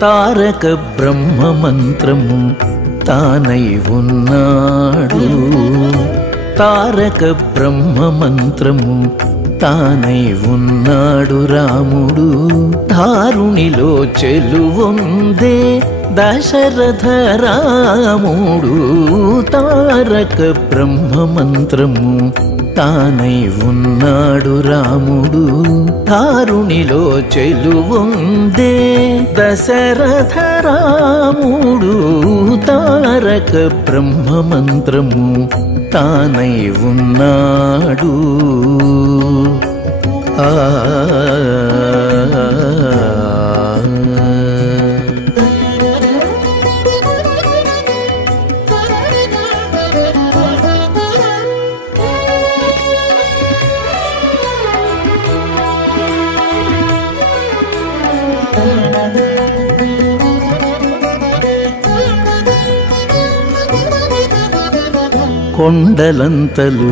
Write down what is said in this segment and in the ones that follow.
తారక బ్రహ్మ మంత్రము తానై ఉన్నాడు. తారక బ్రహ్మ మంత్రము తానై ఉన్నాడు రాముడు. ధారునిలో చెలువొందే దశరథ రాముడు. తారక బ్రహ్మ మంత్రము తానై ఉన్నాడు రాముడు. ధారునిలో చెలువొందే దశరథ రాముడు. తారక బ్రహ్మ మంత్రము తానై ఉన్నాడు. కొండలంతలు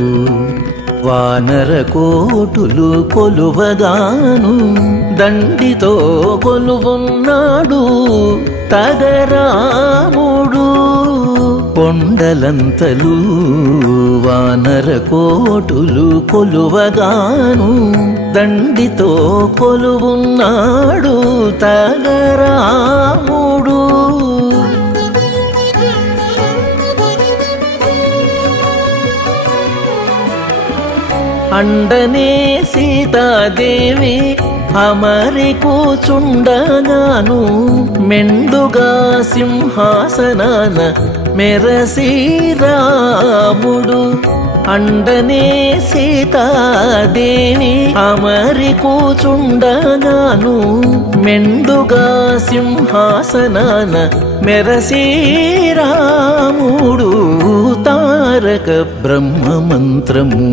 వానర కోటులు కొలువగాను దండితో కొలువున్నాడు తగరాముడు. కొండలంతలు వానర కోటులు కొలువగాను దండితో కొలువున్నాడు తగరాముడు. అండనే సీతాదేవి అమరి కూచుండగాను మెండుగా సింహాసనాన మెరసి రాముడు. అండనే సీతాదేవి అమరి కూచుండగాను మెండుగా సింహాసనాన మెరసి రాముడు. తారక బ్రహ్మ మంత్రము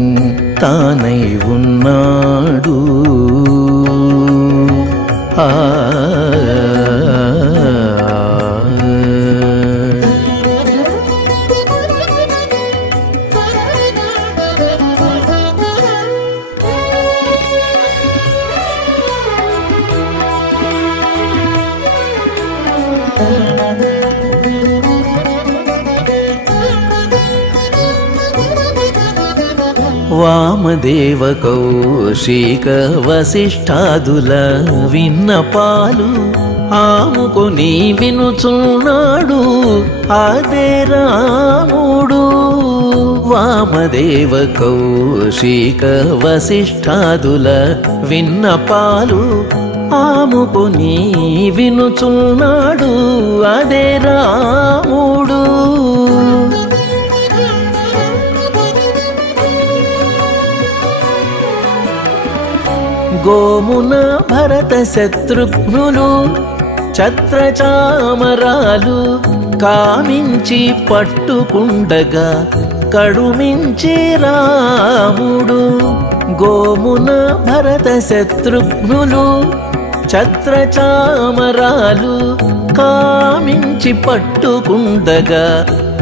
తానై ఉన్నాడు. వామదేవ కౌశిక వశిష్ఠాదుల విన్నపాలు ఆముకొని వినుచున్నాడు అదే రాముడు. వామదేవ కౌశిక వశిష్ఠాదుల విన్నపాలు ఆముకొని వినుచున్నాడు అదే రాముడు. గోమున భరత శత్రుఘ్నులు ఛత్రచామరాలు కామించి పట్టుకుండగా కడుమించి రాముడు. గోమున భరత శత్రుఘ్నులు ఛత్రచామరాలు కామించి పట్టుకుండగా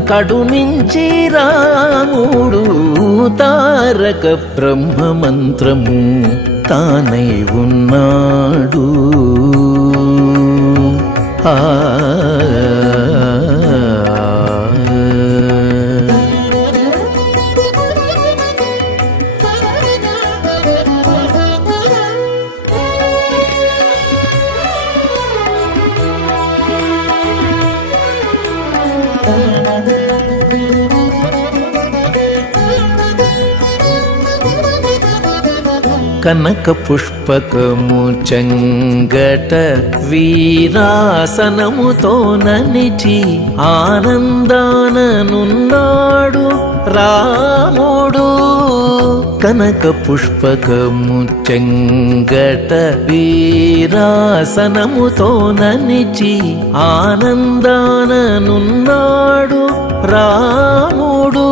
కడుమించి రాముడు. తారక బ్రహ్మ మంత్రము తానై ఉన్నాడు. కనక పుష్పకము చెంగట వీరాసనముతో ననిచి ఆనందాననున్నాడు రాముడు. కనక పుష్పకము చెంగట వీరాసనముతో ననిచి ఆనందాననున్నాడు రాముడు.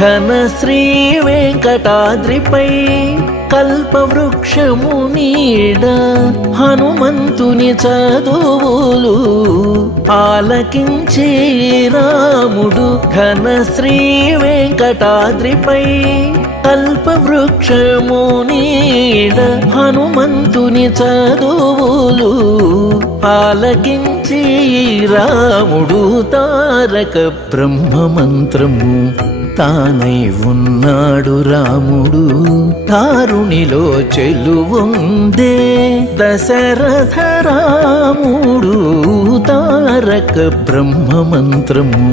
ఘన శ్రీ వెంకటాద్రిపై కల్పవృక్షము నీడ హనుమంతుని చదువులు ఆలకించే రాముడు. ఘన శ్రీ వెంకటాద్రిపై కల్పవృక్షము నీడ హనుమంతుని చదువులు ఆలకించి రాముడు తారక బ్రహ్మ మంత్రము తానై ఉన్నాడు రాముడు తారుణిలో చెలువుందే దశరథ రాముడు తారక బ్రహ్మ మంత్రము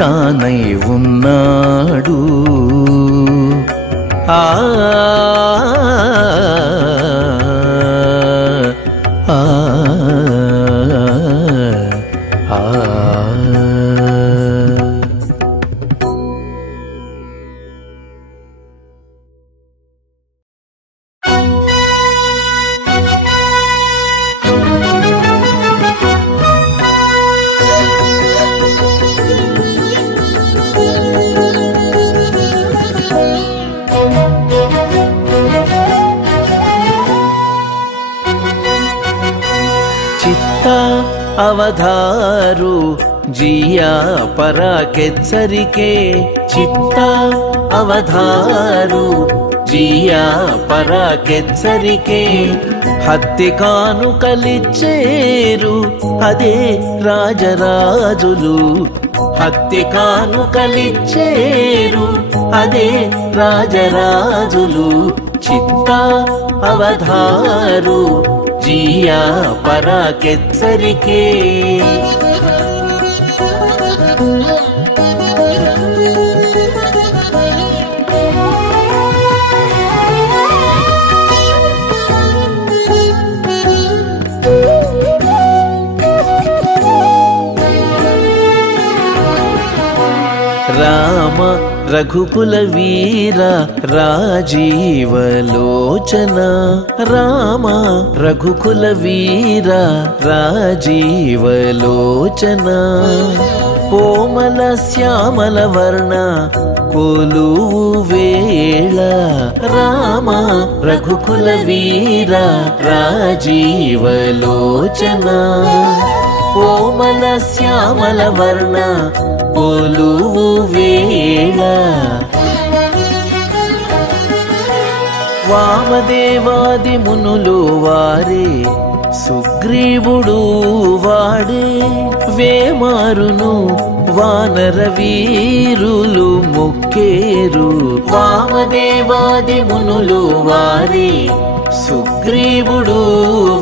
తానై ఉన్నాడు ఆ ఆ అవధారు జియా పరాకెచ్చరికే చిత్త అవధారు జియా పరాకెచ్చరికే హత్తి కానుకలిచ్చేరు అదే రాజరాజులు హత్తి కానుకలిచ్చేరు అదే రాజరాజులు చిత్త అవధారు జియా పరాకెచ్చరికే రామ రఘుకుల వీర రాజీవలోచన రామ రఘుకుల వీర రాజీవలోచన కోమల శ్యామల వర్ణ కొలువు వేళ రామ రఘుకుల వీర రాజీవలోచన కోమల శ్యామల వర్ణ కొలువు వేళ వామదేవాది మునులు వారే సుగ్రీవుడు వాడే వేమారును వానర వీరులు మొక్కేరు వామదేవాది మునులు వారే సుగ్రీవుడు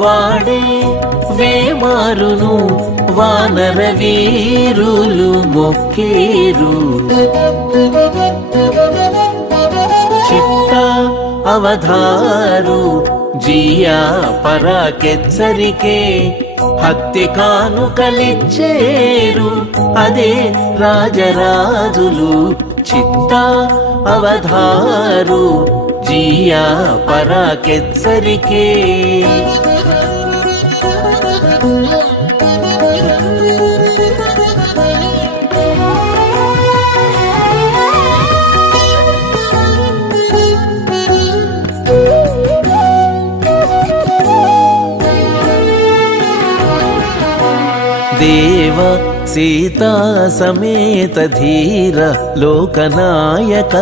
వాడే వేమారును వానర వీరులు మొక్కేరు చిత్త అవధారు జియా పరాకెచ్చరికే హత్తి కానుకలిచ్చేరు అదే రాజరాజులు చిత్త అవధారు జియా పరాకెచ్చరికే దేవ సీతా సమేత ధీర లోకనాయక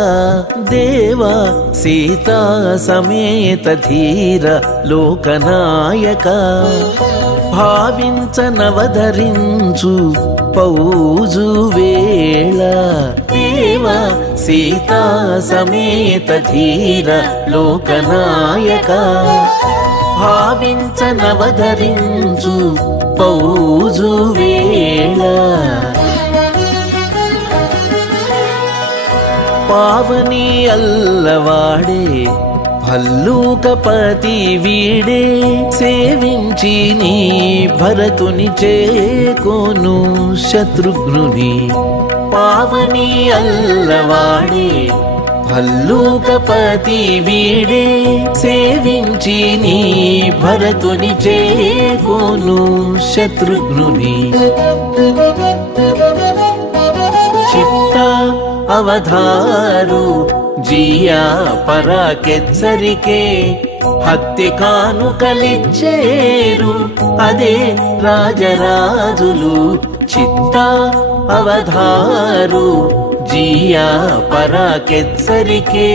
దేవ సీతా సమేత ధీర లోకనాయక భావించనవధరించు పౌజు వేళ దేవ సీతా సమేత ధీర లోకనాయక భావించనవధరించు పౌజు వేళ పావని అల్లవాడే భల్లూకపతి వీడే సేవించి నీ భరతుని చేకోను శత్రుఘ్నుని పావని అల్లవాడే భల్లూకపతి వీడే సేవించి నీ భరతుని చేకోను శత్రుఘ్నుని చిత్త అవధారు జియా పరాకెచ్చరికే హత్తి కానుకలిచ్చేరు అదే రాజరాజులు చిత్త అవధారు జియా పరాకెచ్చరికే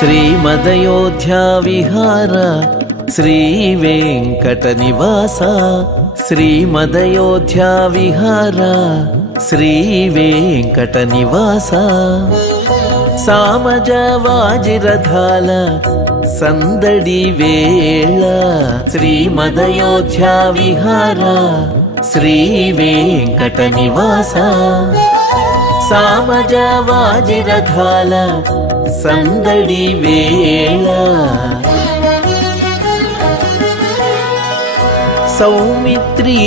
శ్రీమదయోధ్యా విహార శ్రీ వెంకట నివాస శ్రీమదయోధ్యా విహార శ్రీ వెంకట నివాస సామజ వాజిరథాల సందడి వేళ శ్రీమదయోధ్యా విహార శ్రీ వెంకట నివాస సామజ వాజిరథాల సందడి వేళ సౌమిత్రీ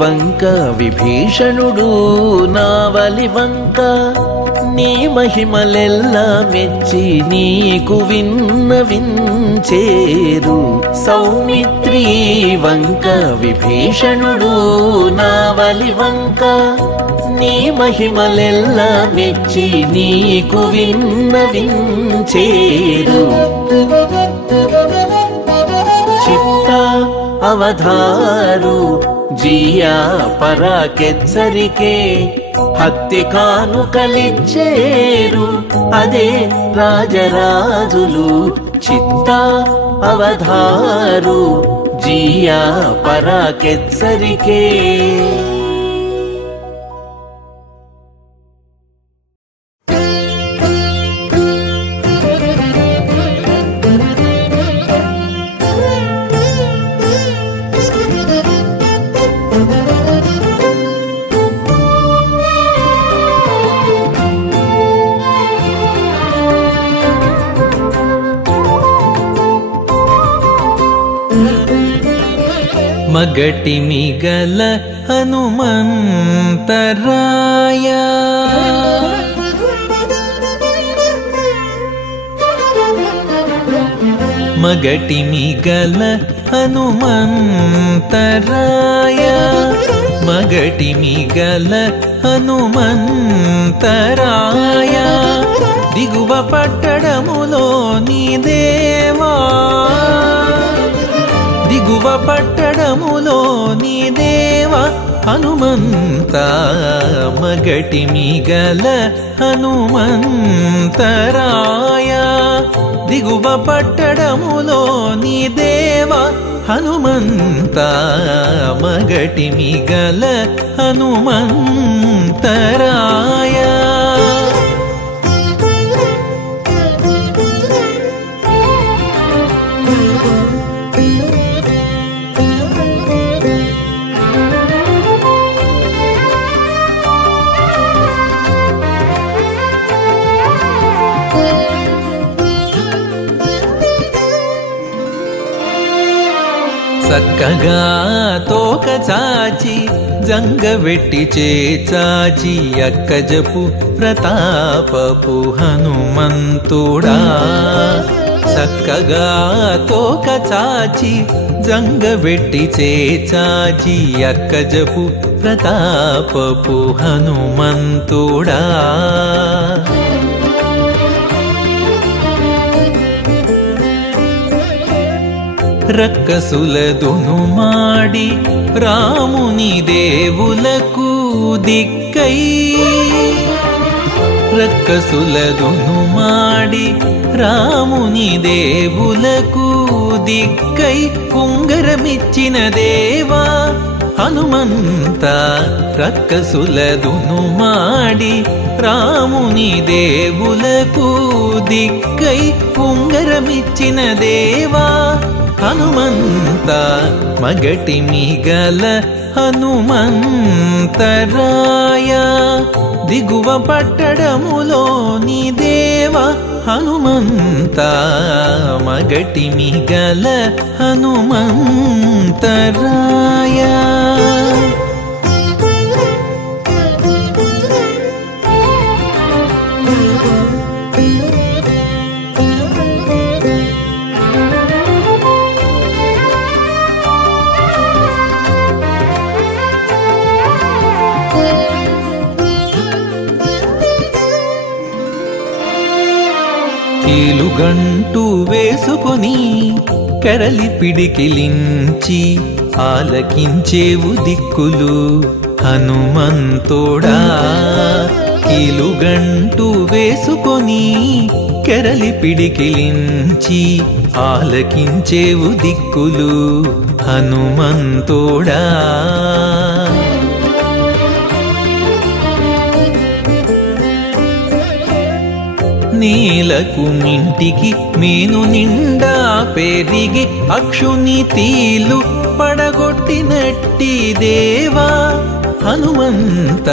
వంక విభీషణుడు నావలి వంక నీ మహిమలెల్లా మెచ్చి నీకు విన్నవించేరు సౌమిత్రీ వంక విభీషణుడు నావలి వంక నీ మహిమలెల్లా మెచ్చి నీకు విన్నవించేరు చిత్తా అవధారు జియా పరాకెచ్చరికే హత్తి కానుకలిచ్చేరు అదే రాజరాజులు చిత్తా అవధారు జియా పరాకెచ్చరికే మగటి మిగల హనుమంతరాయ మగటి మిగల హనుమంతరాయ మగటి మిగల హనుమంతరాయ దిగువ పట్టడములో నీ దేవా దిగువ పట్టడములో నీ దేవ హనుమంత మగటి మిగల హనుమంతరాయ దిగువ పట్టడములో నీ దేవ హనుమంత మగటి మిగల హనుమంతరాయ చక్కగా తోక చాచి జంగవెట్టి చేచాచి అక్కజపు ప్రతాపపు హనుమంతుడా చక్కగా తోక చాచి జంగవెట్టి చేచాచి అక్కజపు ప్రతాపపు హనుమంతుడా రక్కసులదును మాడి రాముని దేవులకు దిక్కై రక్కసులదును మాడి రాముని దేవులకు దిక్కై కుంగరమిచ్చిన దేవా హనుమంత రక్కసులదును మాడి రాముని దేవులకు దిక్కై కుంగరమిచ్చిన దేవా హనుమంత మగటి మిగల హనుమంతరాయ దిగువ పట్టడములో నీ దేవ హనుమంత మగటి మిగల హనుమంతరాయ కీలుగంటూ వేసుకొని కరలి పిడికిలించి ఆలకించేవు దిక్కులు హనుమంతుడా కీలుగంటూ వేసుకొని కెరలి పిడికిలించి ఆలకించేవు దిక్కులు హనుమంతోడా. నేలకు మింటికి మేను నిండా పెరిగి అక్షుని తీలు పడగొట్టినట్టి దేవా హనుమంత.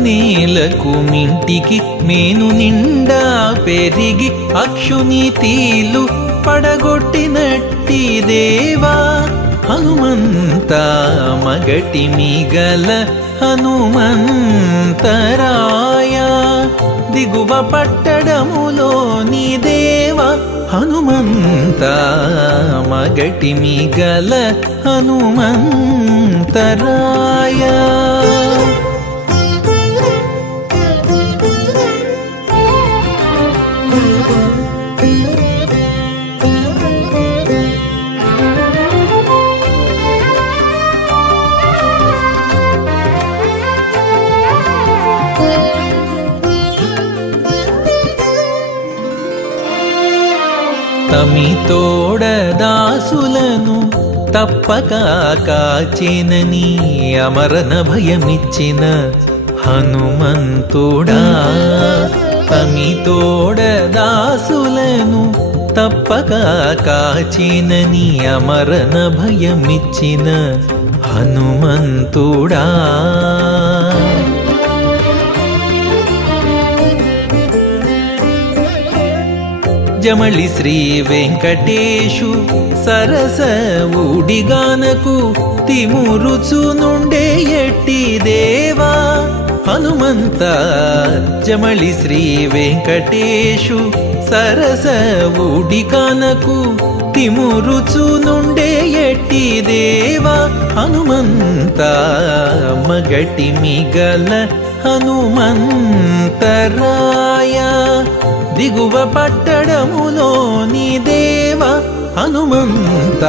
నేలకు మింటికి మేను నిండా పెరిగి అక్షుని తీలు పడగొట్టినట్టి దేవా హనుమంత. మగటి మిగల హనుమంతరాయ దిగువ పట్టడములోని దేవ హనుమంత. మగటి మిగల హనుమంతరాయ. తమితోడ దాసులను తప్పక కాచేనని అమరణ భయమిచ్చిన హనుమంతుడా. తమితోడ దాసులను తప్పక కాచేనని అమరణ భయమిచ్చిన హనుమంతుడా. జమళి శ్రీ వెంకటేశు సరస ఊడిగానకు తిమురుచు నుండే ఎట్టి దేవా హనుమంత. జమళి శ్రీ వెంకటేశు సరస ఊడిగానకు తిమురుచు నుండే ఎట్టి దేవా హనుమంత. మగటి మిగల హనుమంతరాయ దిగువ పట్టడములోని దేవ హనుమంత.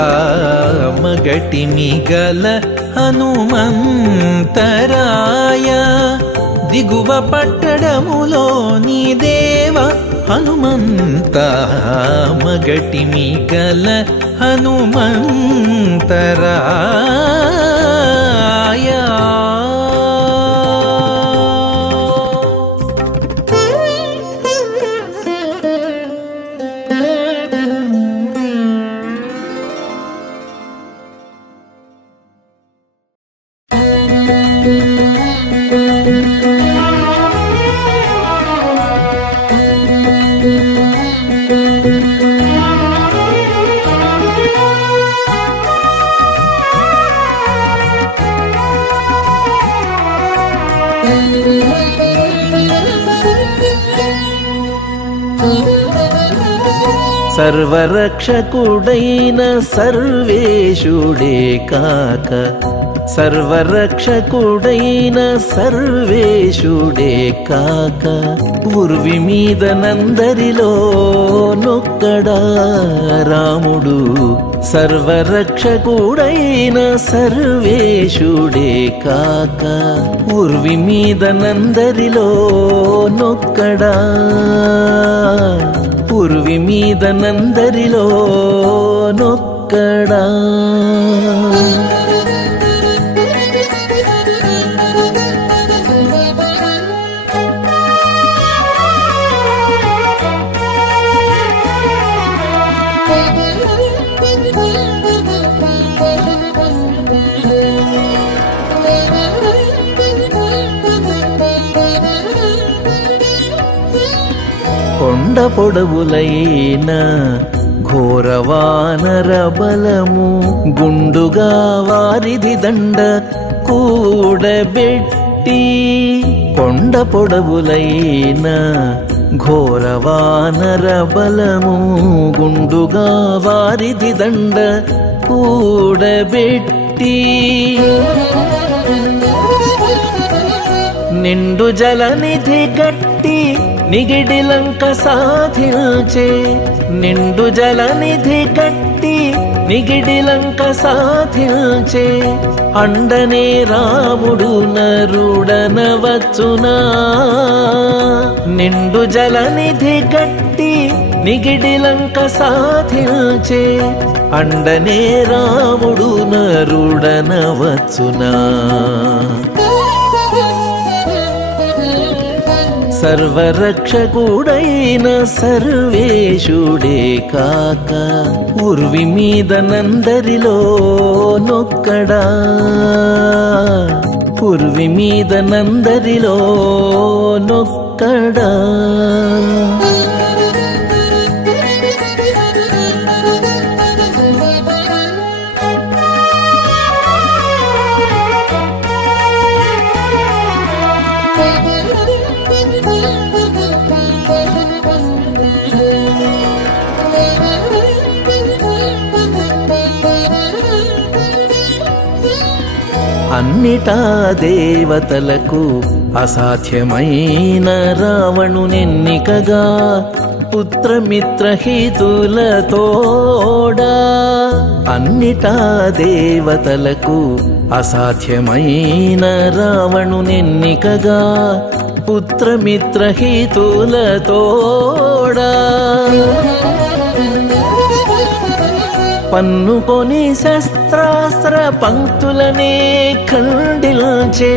మగటి మిగల హనుమంతరాయ దిగువ పట్టడములోని దేవ హనుమంత. మగటి మిగల హనుమంతరాయ. సర్వరక్షకుడైన సర్వేశుడే కాక సర్వరక్షకుడైన సర్వేశుడే కాక ఉర్వి మీద నందరిలో నొక్కడా రాముడు. సర్వరక్షకుడైన సర్వేశుడే కాక ఉర్వి మీద నందరిలో నొక్కడా. ఉర్వి మీద నందరిలో నొక్కడా. కొండ పొడవులైన ఘోరవానర బలము గుండుగా వారిది దండ కూడబెట్టి. కొండ పొడవులైన ఘోరవానర బలము గుండుగా వారిది దండ కూడబెట్టి. నిండు జలనిధి గట్టి నిగిడిలంక సాధించే నిండు జలనిధి గట్టి నిగిడిలంక సాధించే అండనే రాముడు నరుడనవచ్చునా నిండు జలనిధి గట్టి నిగిడిలంక సాధించే అండనే రాముడు నరుడనవచ్చునా సర్వరక్షకుడైన సర్వేశుడే కాక ఉర్వి మీద నందరిలో నొక్కడా ఉర్వి మీద నందరిలో నొక్కడా అన్నిటా దేవతలకు అసాధ్యమైన రావణునెన్నికగా పుత్రమిత్రహితులతోడా అన్నిటా దేవతలకు అసాధ్యమైన రావణునెన్నికగా పుత్రమిత్రహితులతోడా పన్నుకొని శస్త్రాస్త్ర పంక్తులనే ఖండిల్చే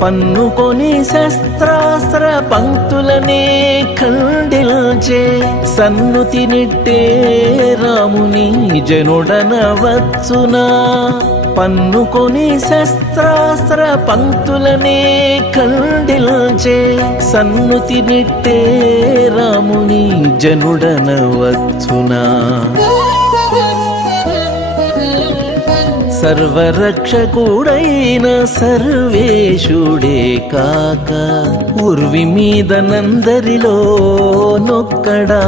పన్నుకొని శస్త్రాస్త్ర పంక్తులనే ఖండిల్చే సన్నుతి నిట్టే రాముని జనుడనవచ్చునా పన్నుకొని శస్త్రాస్త్ర పంక్తులనే ఖండిల్చే సన్నుతి నిట్టే రాముని జనుడనవచ్చునా సర్వరక్షకుడైన సర్వేశుడే కాక ఉర్వి మీద నందరిలో నొక్కడా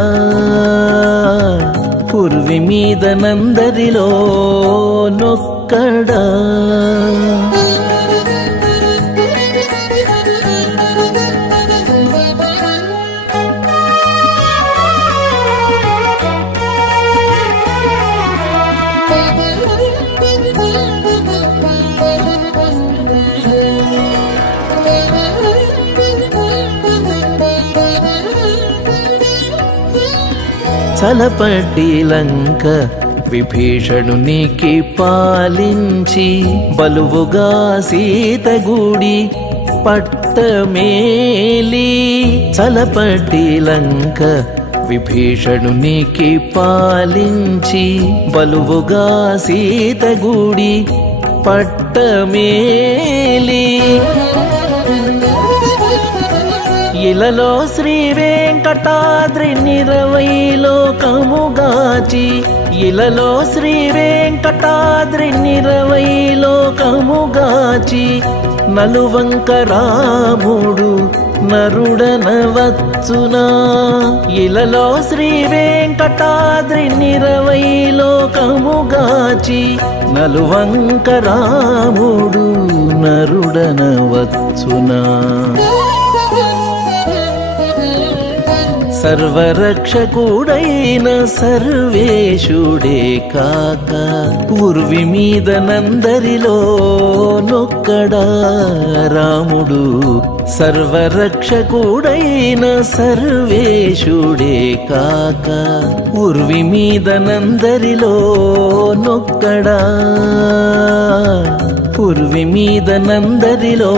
ఉర్వి మీద నందరిలో నొక్కడా చలపటి లంక విభీషణునికి పాలించి బలువుగా సీతగూడి పట్టమేలి చలపటి లంక విభీషణునికి పాలించి బలువుగా సీతగూడి పట్టమేలి ఇలలో శ్రీ వెంకటాద్రి నిరవైలోకముగాచి ఇలలో శ్రీ వెంకటాద్రి నిరవైలోకముగాచి నలువంక రాముడు నరుడనవచ్చునా ఇలలో శ్రీ వెంకటాద్రి నిరవైలోకముగాచి నలువంక రాముడు నరుడనవచ్చునా సర్వరక్షకుడైన సర్వేశుడే కాక ఉర్వి మీద నందరిలో నొక్కడా రాముడు సర్వరక్షకుడైన సర్వేశుడే కాక ఉర్వి మీద నందరిలో నొక్కడా ఉర్వి మీద నందరిలో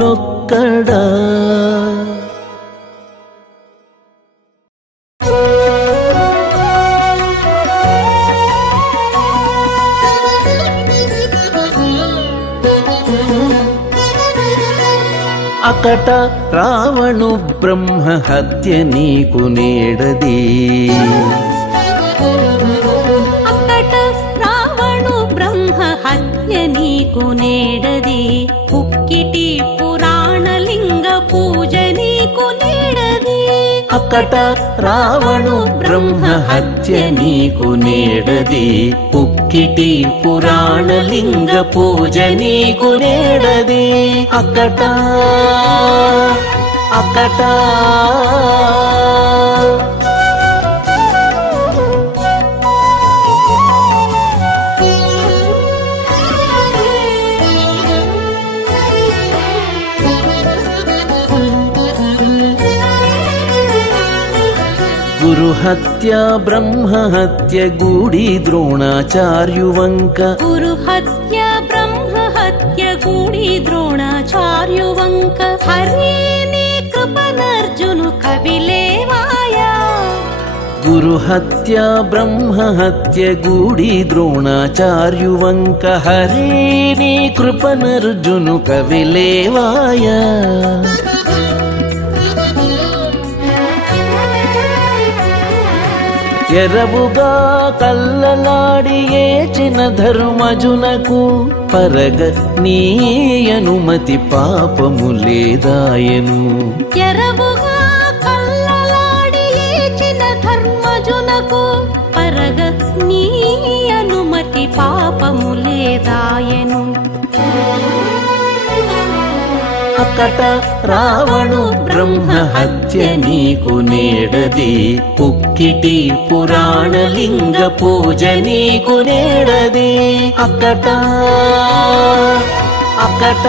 నొక్కడా అకట రావణు బ్రహ్మ హత్య నీకు నేడది అకట రావణు బ్రహ్మ హత్య నీకు నేడది పుక్కిటి పురాణలింగ పూజ నీకు నేడది అకట రావణు బ్రహ్మ హత్య నీకు నేడది పుక్కిటి పురాణలింగ పూజ నీకు నేడది అక్కట అక్కట గురుహత్య బ్రహ్మహత్య గూడి ద్రోణాచార్యువంక గురుహత్య బ్రహ్మహత్య గూడి ద్రోణాచార్యువంక హరిని కృపనర్జును కవిలేవాయ గురుహత్య బ్రహ్మహత్య గూడి ద్రోణాచార్యువంక హరిని కృపనర్జును కవిలేవాయ ఎరవుగా కల్లలాడి ఏచిన ధర్మజునకు పరగ నీ అనుమతి పాపము లేదాయను ఎరవుగా కల్లలాడి ఏచిన ధర్మజునకు పరగ నీ అనుమతి పాపము లేదాయను అక్కట రావణు బ్రహ్మహత్య నీకు నేడది పుక్కిటి పురాణలింగ పూజ నీకు నేడది అక్కట అక్కట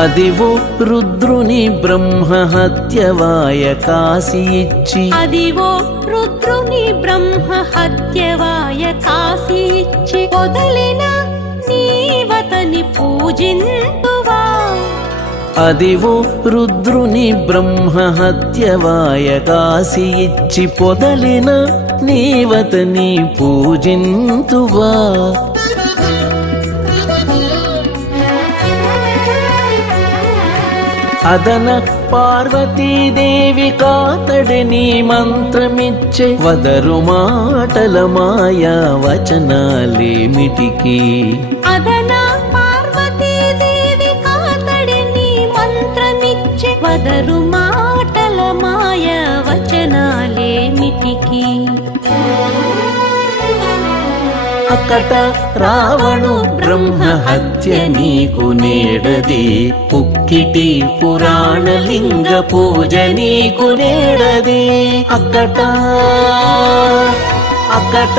అదివో రుద్రుని బ్రహ్మహత్యవాయ కాశీ ఇచ్చి అదివో రుద్రుని బ్రహ్మహత్యవాయ కాశీ ఇచ్చి వదిలిన నీవతని పూజింతువా అదివో రుద్రుని బ్రహ్మహత్యవాయ కాశీ ఇచ్చి పొదలిన నీవతని పూజింతువా అదన పార్వతీదేవి కాతడిని మంత్రమిచ్చే వదరు మాటల మాయా వచనాలేమిటికి అదన పార్వతీదేవి కాతడిని మంత్రమిచ్చే వదరు మాటల మాయా వచనాలేమిటికి అక్కట రావణు బ్రహ్మహత్య నీకు నేడది పుక్కిటి పురాణలింగ పూజ నీకు నేడది అక్కట అక్కట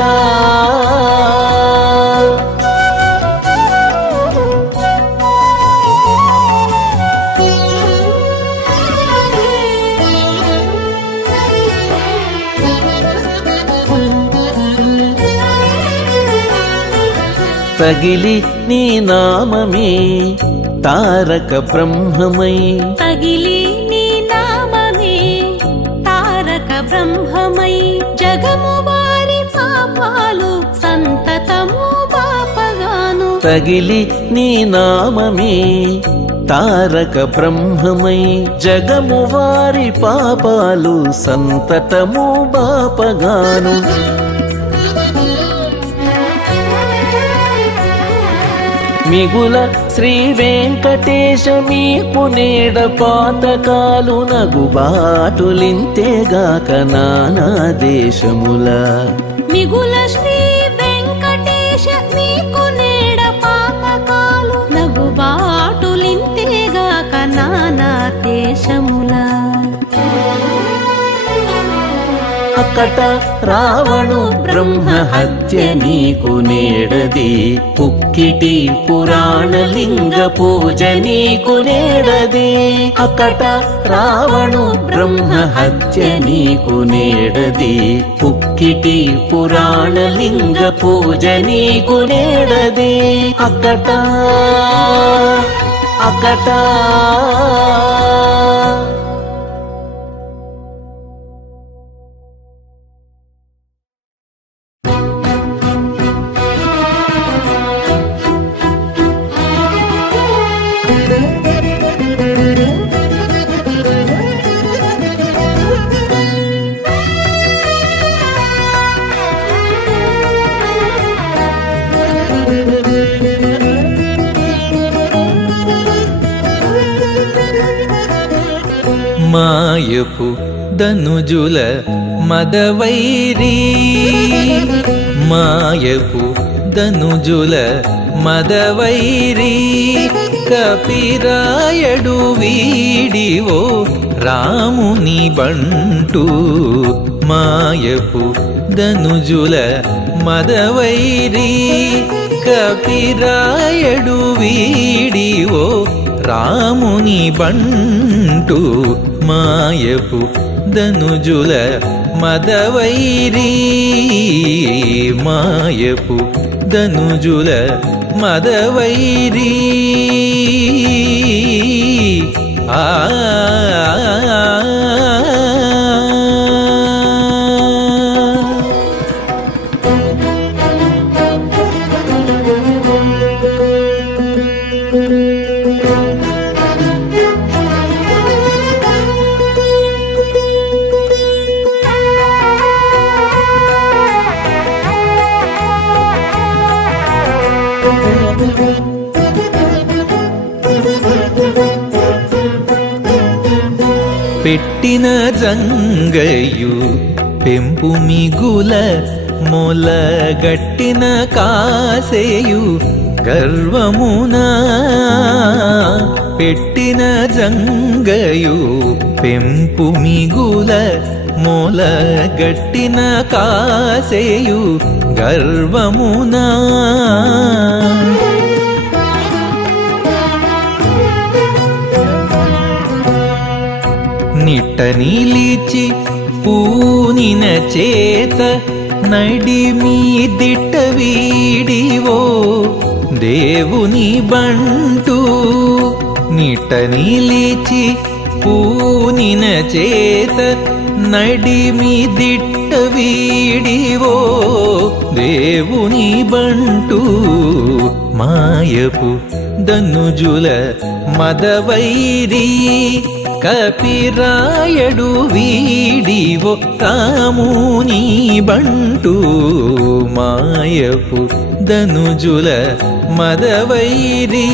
తగిలి నీ నామమే తారక బ్రహ్మమై తగిలి నీ నామమే తారక బ్రహ్మమై జగము వారి పాపాలు సంతతము పాపగాను తగిలి నీ నామమే తారక బ్రహ్మమై జగము వారి పాపాలు సంతతము బాపగాను మిగుల శ్రీ వెంకటేశ మీకు నేడ పాతకాలు నగుబాటులింతేగాక నానా దేశముల మిగుల శ్రీ వెంకటేశ మీకు నేడ పాతకాలు నగుబాటులింతేగాక నానా దేశముల అక్కట రావణు బ్రహ్మహత్య నీకు నేడది పుక్కిటి పురాణలింగ పూజ నీకు నేడది అక్కట రావణు బ్రహ్మహత్య నీకు నేడది పుక్కిటి పురాణలింగ పూజ నీకు నేడది అక్కట అక్కట మాయపు ధనుజుల మదవైరీ మాయపు ధనుజుల మదవైరీ కపిరాయడు వీడివో రాముని బంటు మాయపు ధనుజుల మదవైరీ కపిరాయడు వీడివో రాముని బంటు మాయపు ధనుజుల మదవైరీ మాయపు ధనుజుల మదవైరీ ఆ పెట్టిన జంగయు పెంపు మిగుల మొలగట్టిన కాసేయు గర్వమున పెట్టిన జంగయు పెంపు మిగుల మొలగట్టిన కాసేయు గర్వమున నిట్ట నిలిచి పూనిన చేత నడిమి దిట్ట వీడివో దేవుని బంటు నిట్ట నిలిచి పూనిన చేత నడిమి దిట్ట వీడివో దేవుని బంటు మాయపు ధనుజుల మదవైరీ కపిరాయడు వీడివో రాముని బంటు మాయపు ధనుజుల మదవైరీ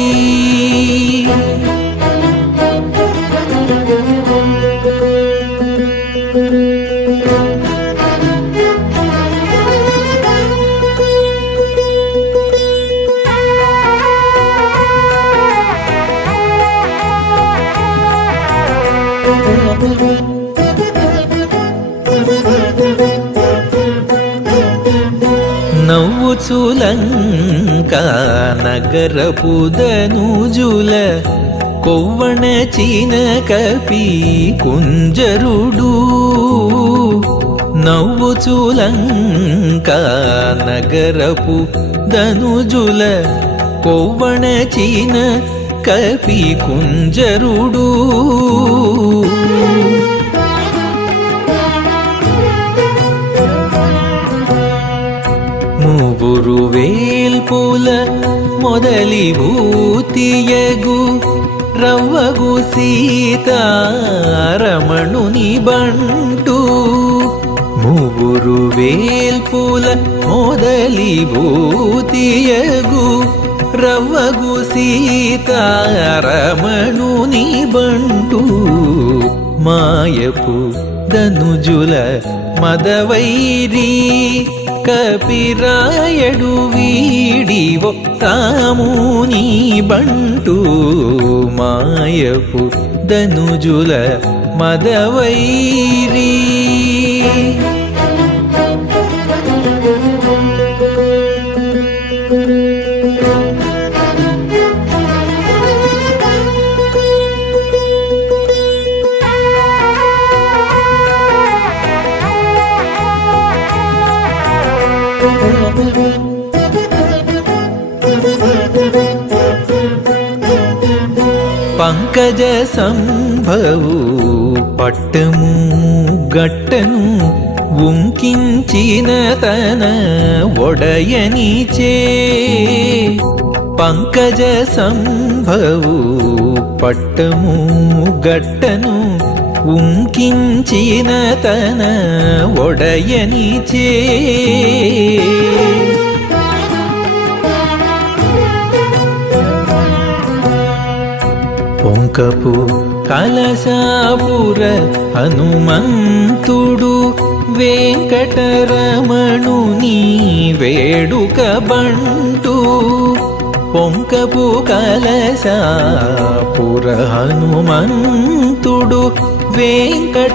నవ్వుచులంకా నగరపు ధనుజుల కొవ్వణ చీన కపి కుంజరుడు నవ్వుచులంకా నగరపు ధనుజుల కొవ్వణ చీన కపి కుంజరుడు మూవురు వేల్పుల మొదలి భూతియగు రవ్వగు సీతారమణుని బంటు మూవురు వేల్పుల మొదలి భూతియగు రవ్వగు సీతారమణుని బంటు మాయపు ధనుజుల మదవైరీ కపిరాయడు వీడివో రాముని బంటు మాయపు ధనుజుల మదవైరీ పంకజ సంభవు పట్టము గట్టను ఉంకించిన తన ఒడయనిచే పంకజ సంభవు పట్టము గట్టను ఉంకించిన తన ఒడయనిచే పొంకపు కలశాపుర హనుమంతుడు వెంకటరమణుని వేడుక బంటు పొంకపు కలశాపుర హనుమంతుడు వెంకటరమణుని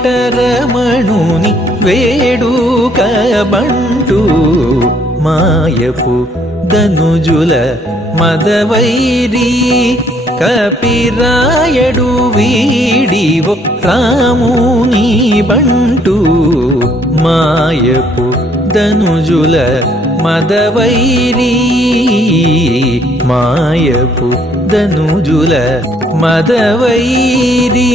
వేడుక బంటు మాయపు ధనుజుల మదవైరి కపిరాయడు వీడివో రాముని బంటు మాయపు ధనుజుల మదవైరి మాయపు ధనుజుల మదవైరి.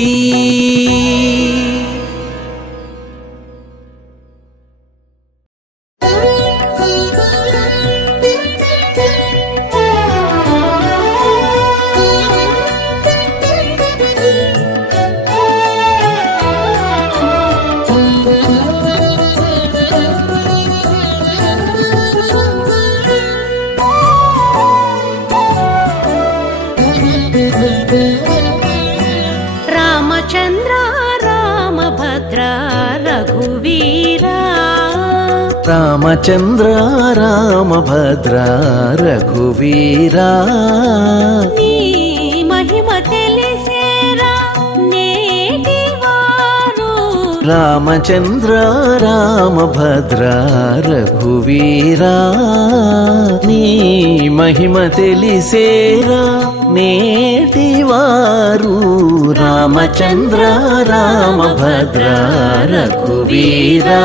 రామచంద్ర రామభద్ర రఘువీరా నీ మహిమ తెలిసేరా నేటివారు. రామచంద్ర రామభద్ర రఘువీరా నీ మహిమ తెలిసేరా నేటివారు. రామచంద్ర రామభద్ర రఘువీరా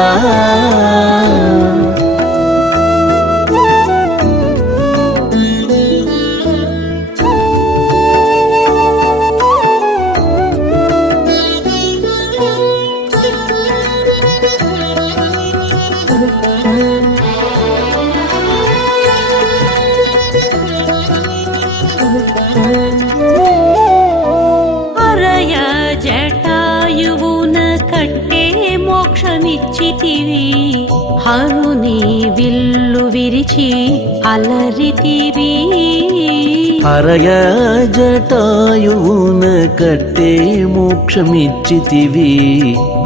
అరయ జటాయువున కట్టే మోక్షమిచ్చితివి. హరుని విల్లు విరిచి అలరితివి. హరయ జటాయువున కట్టే మోక్షమిచ్చితివి.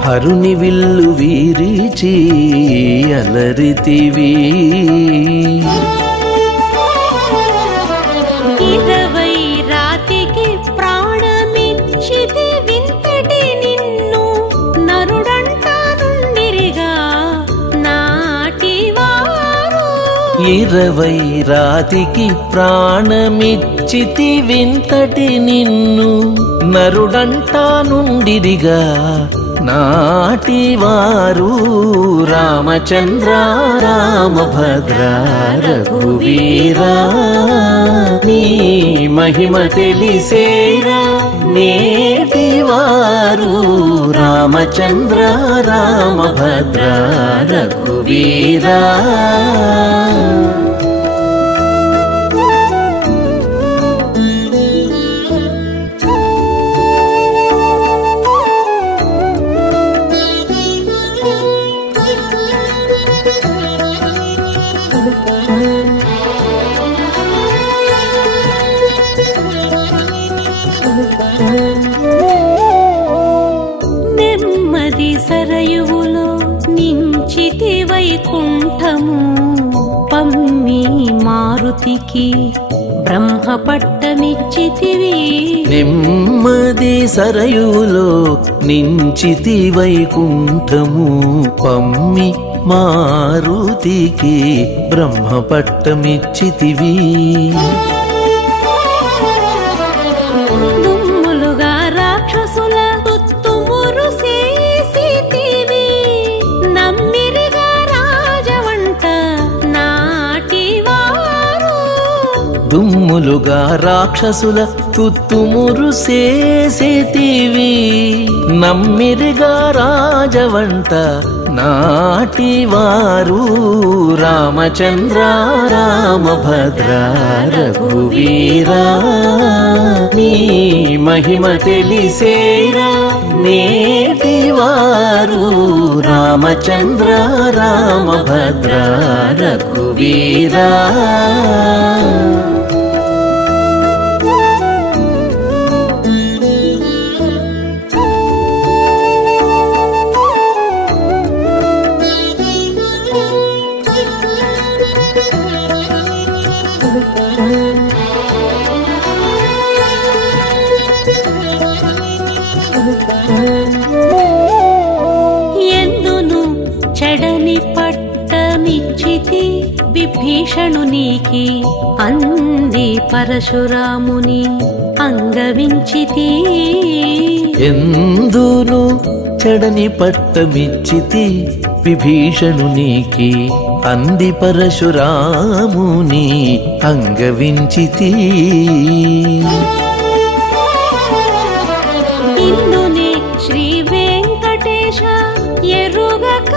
హరుని విల్లు విరిచి అలరితివి. 20 రాతికి ప్రాణమిచ్చితి వింతటి నిన్ను. నరుడంట నుండిరిగా నాటివారు. 20 రాతికి ప్రాణమిచ్చితి వింతటి నిన్ను. నరుడంటా నుండిరిగా నాటివారు. రామచంద్ర రామభద్ర రఘువీరా నీ మహిమ తెలిసేరా నేటివారు. రామచంద్ర రామభద్ర రఘువీరా నెమ్మది సరయువులో నించితి వైకుంఠము. పమ్మి మారుతికి బ్రహ్మపట్టమిచ్చితివి. నెమ్మది సరయులో నించితి వైకుంఠము. పమ్మి మారుతికి బ్రహ్మపట్టమిచ్చితివి. దుమ్ములుగా రాక్షసుల తుత్తుమురు చేసితివి. నమ్మిరిగా రాజవంట నాటివారు. దుమ్ములుగా రాక్షసుల తుత్తుమురు చేసేతివి. నమ్మిరిగా రాజవంట నాటివారు. రామచంద్ర రామభద్ర రఘువీరా నీ మహిమ తెలిసేరా నేటివారు. రామచంద్ర రామభద్ర రఘువీరా ఎందును చెడని పట్టమిచ్చితి విభీషణునికి అంది పరశురాముని అంగవించితి. ఎందును చెడని పట్టమిచ్చితి విభీషణునికి అంది పరశురాముని అంగవించితి. ఇందునే శ్రీ వెంకటేశ ఎరుగక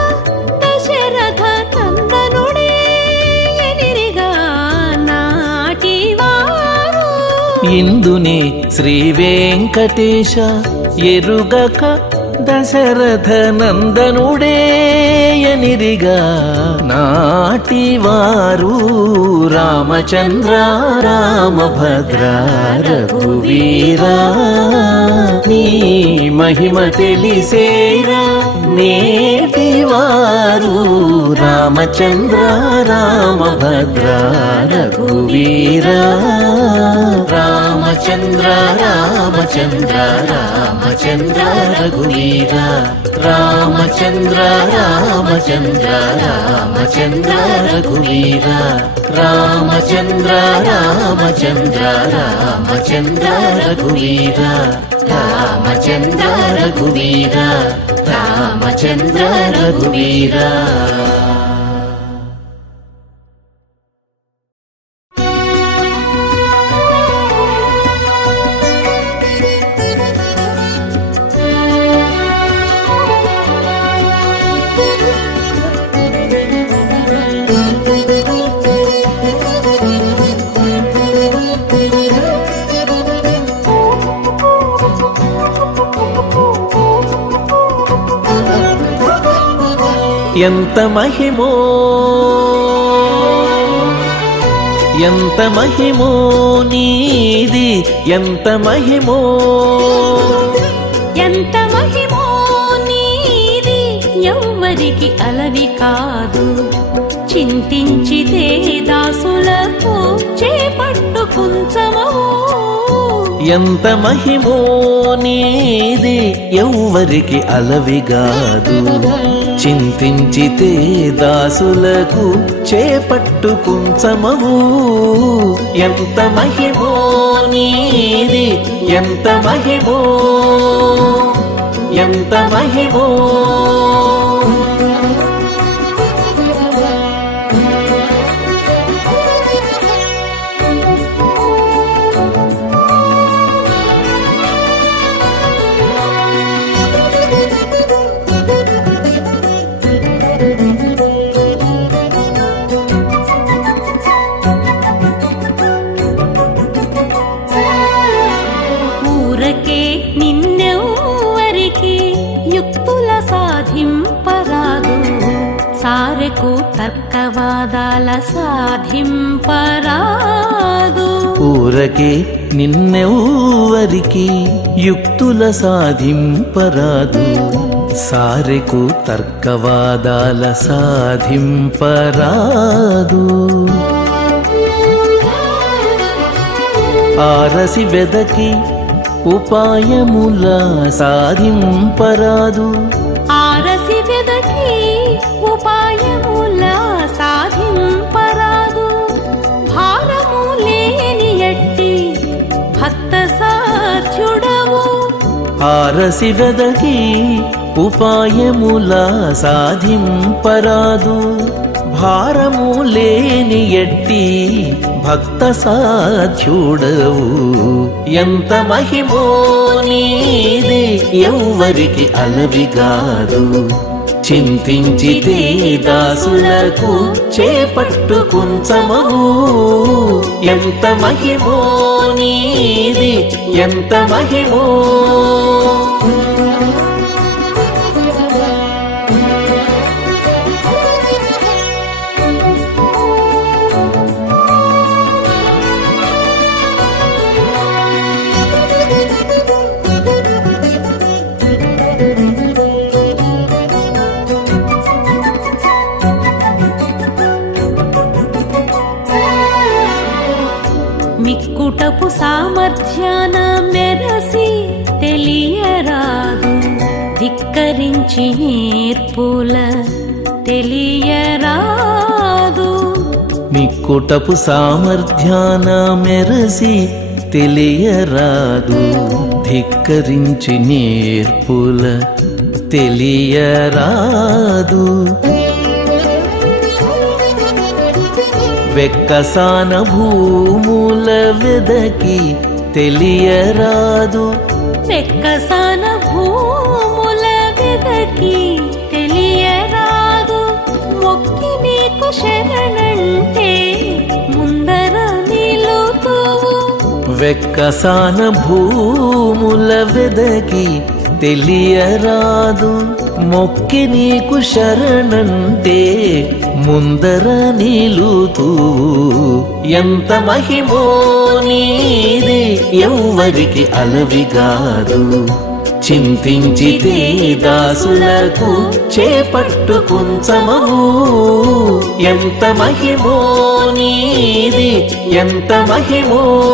దశరథ నందనుడే ఎనిరిగా నాటివారు. ఇందునే శ్రీ వెంకటేశ ఎరుగక దశరథ నందనుడే ఎనిరిగా నాటివారు. రామచంద్ర రామభద్ర రఘువీరా నీ మహిమ తెలిసేరా నేటివారు. రామచంద్ర రామభద్ర రఘువీరా రామచంద్ర రామచంద్ర రామచంద్ర రఘువీరా రామచంద్ర రామచంద్ర రామచంద్ర రఘువీరా రామచంద్ర రామచంద్ర రామచంద్ర రఘువీరా రామచంద్ర రఘువీరా రామచంద్ర రఘువీరా. ఎంత మహిమో ఎంత మహిమో నీది ఎంత మహిమో ఎంత మహిమో నీది ఎవ్వరికి అలవి కాదు. చింతించితే దాసులకు చేపట్టు కుంచమవు. ఎంత మహిమో నీది ఎవ్వరికి అలవిగాదు. చింతించితే దాసులకు చేపట్టు కుంచమవు. ఎంత మహిమో నీది ఎంత మహిమో ఎంత మహిమో. సారెకు తర్కవాదాల సాధింపరాదు. ఊరకే నిన్నెవ్వరికి యుక్తుల సాధింపరాదు. సారెకు తర్కవాదాల సాధింపరాదు. ఆరసి వెదకి ఉపాయముల సాధింపరాదు. ఆరసి వెదకి ఉపాయముల సాధింపరాదు. భారము లేని ఎట్టి భక్త సాధ్యుడవు. ఆరసి వెదకి ఉపాయముల సాధింపరాదు. భారము లేని ఎట్టి భక్త సాధ్యుడవు. ఎంత మహిమో నీది ఎవ్వరికి అలవిగాదు. చింతించితే దాసులకు చేపట్టు కుంచమవు. ఎంత మహిమో నీది ఎంత మహిమో. మిక్కుటపు సామర్థ్యాన మెరసి తెలియ ధిక్కరించి నేర్పుల తెలియరాదు. మిక్కుటపు సామర్థ్యాన మెరసి తెలియరాదు. ధిక్కరించి నేర్పుల తెలియరాదు. వెక్కసాన భూముల వెదకి తెలియరాదు. వెక్కసాన భూముల వెదకి తెలియరాదు. మొక్కి నీకు శరణంటే ముందర నిలుతువు. వెక్కసాన భూముల వెదకి తెలియరాదు. మొక్కి నీకు శరణంటే ముందర నిలుతువు. ఎంత మహిమో నీది ఎవ్వరికి అలవిగాదు. చింతించితే దాసులకు చేపట్టుకుంచమవు. ఎంత మహిమో నీది ఎంత మహిమో.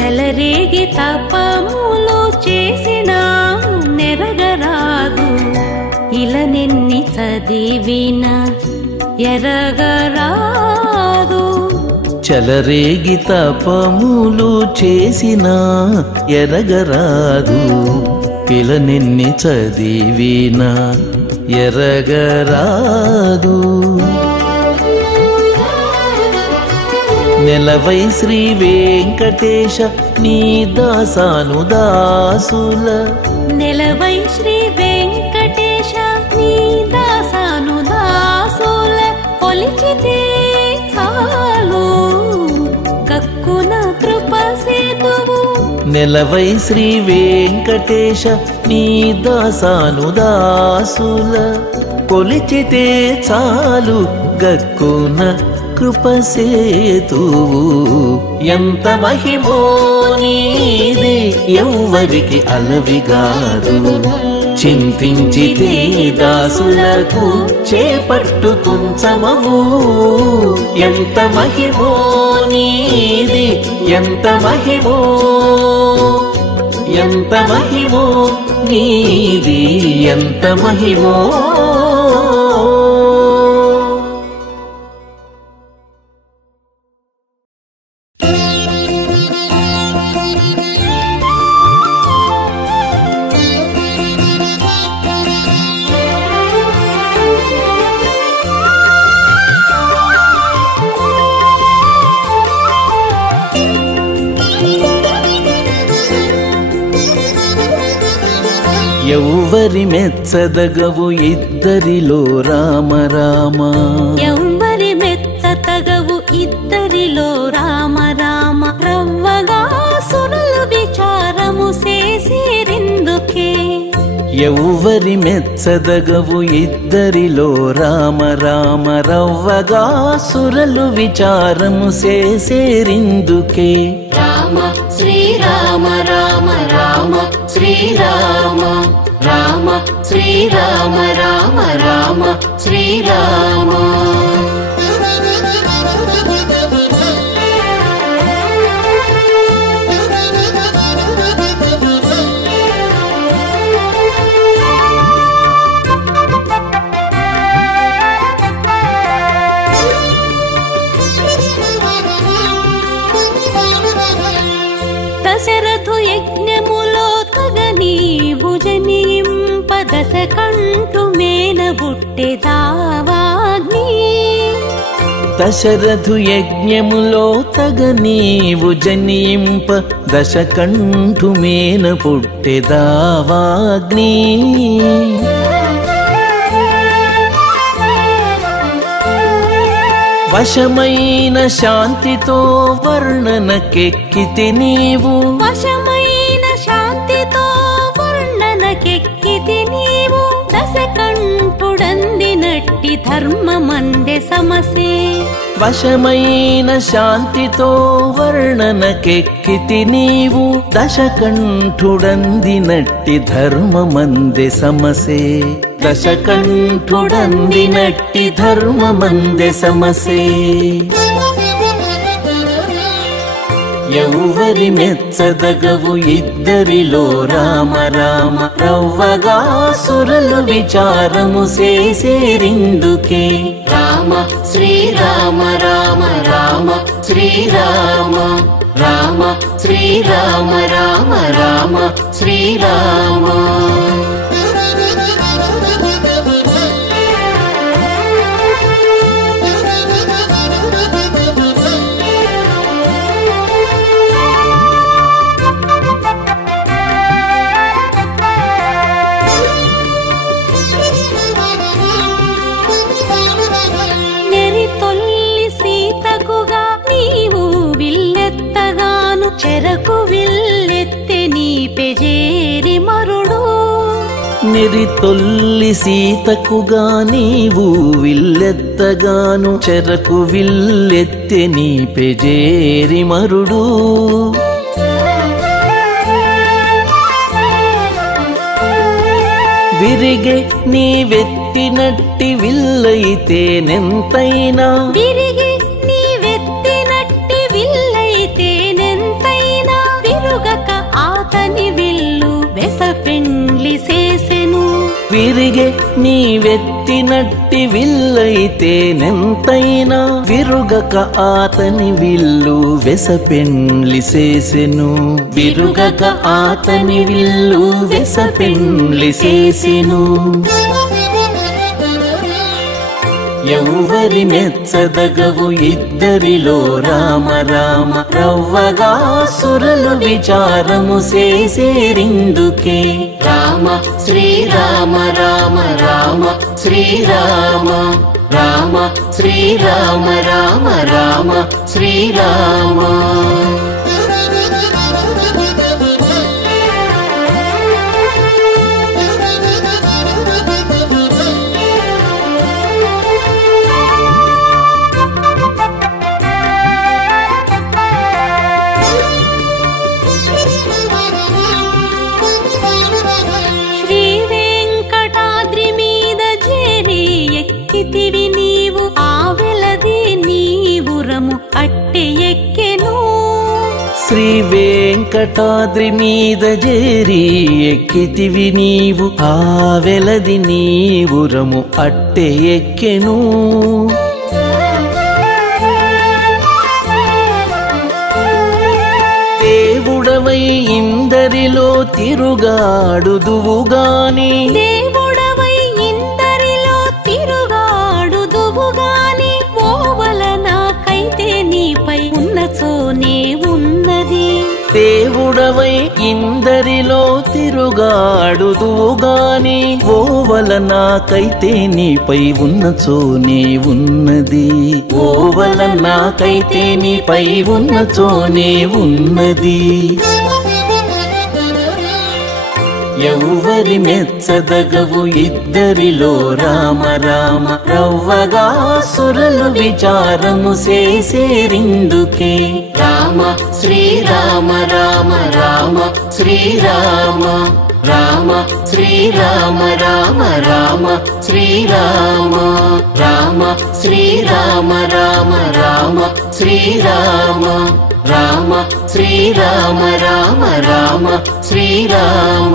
చెలరేగి తపములు చేసిన నెరగరాదు. ఇలా నిన్ని చదివిన ఎరగరాదు. చెలరేగి తపములు చేసిన ఎరగరాదు. ఇలా నిన్ని చదివిన ఎరగరాదు. నెలవై శ్రీ వెంకటేశ నీ దాసాను దాసుల. నెలవై శ్రీ వెంకటేశ నీ దాసాను దాసుల. కొలిచితే చాలు కక్కున కృప సేతువు. నెలవై శ్రీ వెంకటేశ నీ దాసాను దాసుల. కొలిచితే చాలు గక్కున కృపసేతువు. ఎంత మహిమో నీది ఎవ్వరికి అలవిగాదు. చింతించితే దాసులకు చేపట్టుకుంచమవు. ఎంత మహిమో నీది ఎంత మహిమో. ఎంత మహిమో నీది ఎంత మహిమో. ఎవ్వరి మెచ్చదగవు ఇద్దరిలో రామ రామ. ఎవ్వరి మెచ్చతగవు ఇద్దరిలో రామ రామ. రవ్వగా సురులు విచారము చేసిరిందుకే. ఎవ్వరి మెచ్చదగవు ఇద్దరిలో రామ రామ. రవ్వగా సురలు విచారము చేసేరిందుకే. రామ శ్రీరామ రామ రామ శ్రీరామ. రామ శ్రీరామ రామ రామ శ్రీరామ. దశరథు యజ్ఞములో తగ నీవు జనింప. దశకంఠు మేన బుట్టెదావాగ్ని. దశరథు యజ్ఞములో తగ నీవు జనింప. దశకంఠు మేన పుట్టెదావాగ్ని. వశమైన శాంతితో వర్ణనకెక్కితి నీవు. వశమైన శాంతితో వర్ణనకెక్కితి నీవు. దశకంఠుడందినట్టి ధర్మమందె సమసే వశమైన శాంతితో వర్ణనకెక్కితి నీవు దశకంఠుడందినట్టి ధర్మమందె సమసే దశకంఠుడందినట్టి ధర్మమందె సమసే ఎవ్వరి మెచ్చదగవు ఇద్దరిలో రామ రామ రవ్వగా సురలు విచారము చేసేరిందుకే రామ శ్రీరామ రామ రామ శ్రీరామ రామ శ్రీరామ రామ రామ శ్రీరామ చెరకు విల్లెత్తె నీ పెజేరి మరుడు నెరితొల్లి సీతకుగా నీవు విల్లెత్తగాను చెరకు విల్లెత్తె నీ పెజేరి మరుడు విరిగే నీ వెత్తినట్టి విల్లైతే నెంతైనా విరిగి నీ వెత్తినట్టి విల్లైతే నెంతైనా విరుగక ఆతని విల్లు వెసపెండ్లి చేసెను విరిగే నీ వెత్తినట్టి విల్లైతే నెంతైనా విరుగక ఆతని విల్లు వెసపెండ్లి చేసెను విరుగక ఆతని విల్లు వెసపెండ్లి చేసెను ఎవ్వరి మెచ్చదగవు ఇద్దరిలో రామ రామ రవ్వగా సురలు విచారము చేసేరిందుకే రామ శ్రీరామ రామ రామ శ్రీరామ రామ శ్రీరామ రామ రామ శ్రీరామ నీవు ఆవెలది నీవురము అట్టె ఎక్కెను శ్రీ వెంకటాద్రి మీద చేరి ఎక్కితివి నీవు ఆవెలది నీవురము అట్టె ఎక్కెను దేవుడవై ఇందరిలో తిరుగాడుదువుగాని దేవుడవై ఇందరిలో తిరుగాడుదువుగాని ఓవల నాకైతే నీపై ఉన్నచోనే ఉన్నది ఓవల నాకైతే నీపై ఉన్నచోనే ఉన్నది ఎవ్వరి మెచ్చదగవు ఇద్దరిలో రామ రామ రవ్వగా సురలు విచారము చేసేరిందుకే రామ శ్రీరామ రామ రామ శ్రీరామ రామ శ్రీరామ రామ రామ శ్రీరామ రామ శ్రీరామ రామ రామ శ్రీరామ రామ శ్రీరామ రామ రామ శ్రీరామ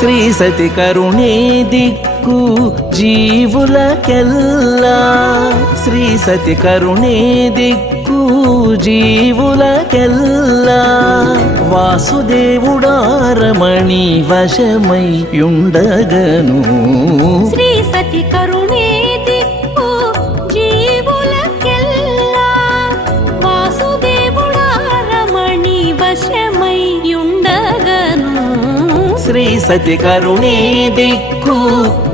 శ్రీ సతి కరుణే దిక్కు జీవులకెల్లా శ్రీ సతి కరుణే దిక్కు జీవులకెల్లా వాసుదేవుడారమణి వశమై ఉండగను శ్రీ సతి కరుణే దిక్కు జీవులకెల్లా శ్రీ సతి కరుణే దిక్కు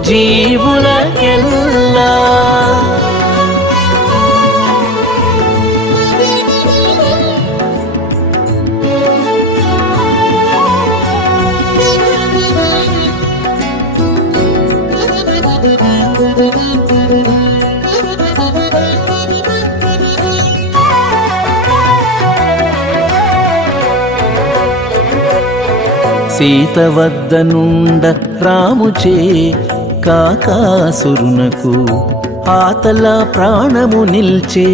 జీవులకెల్లా. సీత వద్ద నుండ రాముచే కాకాసురునకు ఆతల ప్రాణము నిల్చే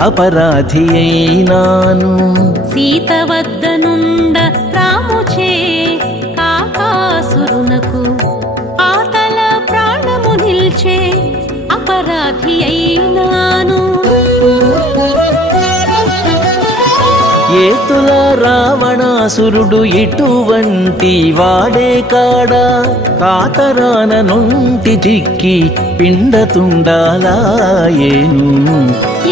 అపరాధి అయినాను. సీత వద్ద నుండ రాముచే కాకాసురునకు ఆతల ప్రాణము నిల్చే అపరాధి అయినాను. ఏతుల రావణాసురుడు ఇటువంటి వాడే కాడా, కాతరాన నుండి చిక్కి పిండతుండాలాయేను.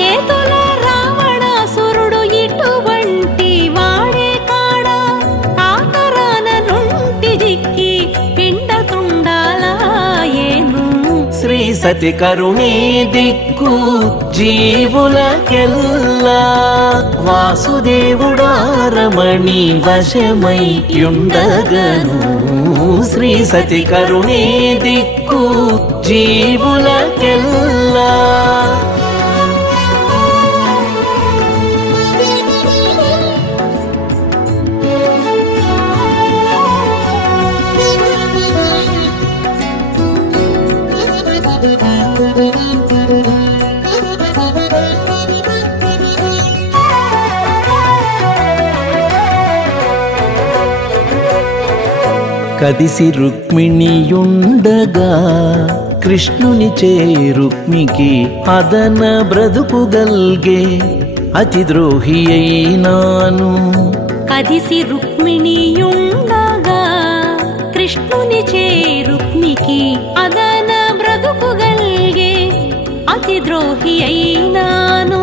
ఏతుల రావణాసురుడు ఇటువంటి వాడే కాడా, కాతరాన నుండి చిక్కి పిండతుండాలాయేను. శ్రీ సతి కరుణే దిక్కు జీవులకెల్లా. వాసుదేవుడారమణి వశమై యుండగను. శ్రీ సతి కరుణే దిక్కు జీవులకెల్లా. కదిసి రుక్మిణియుండగా కృష్ణుని చే రుక్మికి అదన బ్రతుకుగల్గే అతి ద్రోహి అయినాను. కదిసి రుక్మిణియుండగా కృష్ణుని చే రుక్మికి అదన బ్రతుకుగల్గే అతి ద్రోహి అయినాను.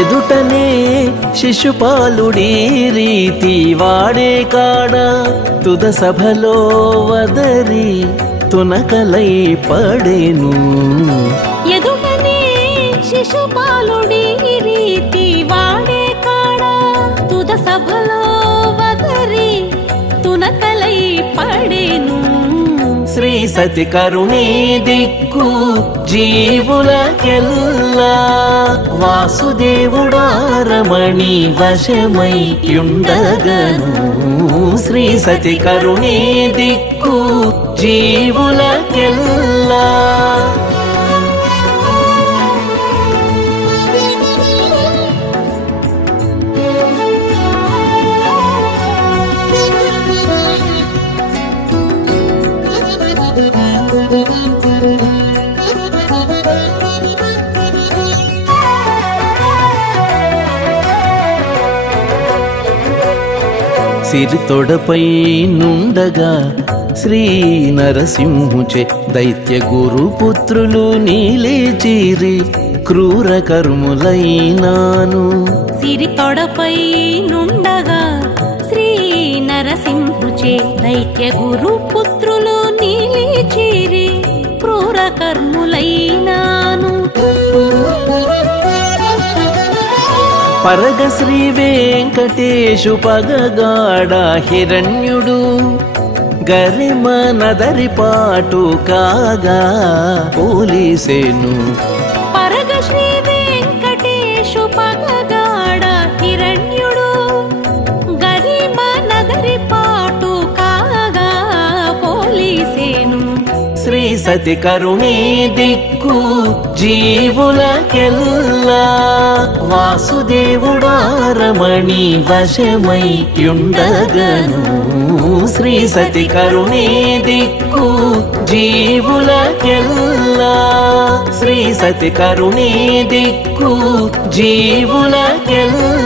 ఎదుటనే శిశుపాలుడీ రీతి వాడే కాడా, తుద సభలో వదరి తునకలై పడేను. ఎదుటనే శిశుపాలుడీ రీతి వాడే కాడా, తుద సభలో వదరి తునకలై పడేను. శ్రీ సతి కరుణే దిక్కు జీవులకెల్లా. వాసుదేవుడారమణి వశమై యుండగను. శ్రీ సతి కరుణే దిక్కు జీవులకెల్లా. సిరితొడపై నుండగా శ్రీ నరసింహుచే దైత్య గురుపుత్రులు నీలేచిరి క్రూర కర్ములైనాను. సిరితొడపై నుండగా శ్రీ నరసింహుచే దైత్య గురుపుత్రులు నీలిచిరి క్రూర కర్ములైనాను. పరగ శ్రీ వెంకటేశు పగగాడ హిరణ్యుడు గరిమ నదరిపాటు కాగా పోలీసేను. పరగ శ్రీ వెంకటేశు పగగాడ హిరణ్యుడు గరిమ నదరిపాటు కాగా పోలీసేను. శ్రీ సతి కరుణే దిక్కు జీవులకెల్లా. వాసుదేవుడారమణి వశమై యుండగను. శ్రీ సతి కరుణే దిక్కు జీవులకెల్లా. శ్రీ సతి కరుణే దిక్కు జీవులకెల్లా.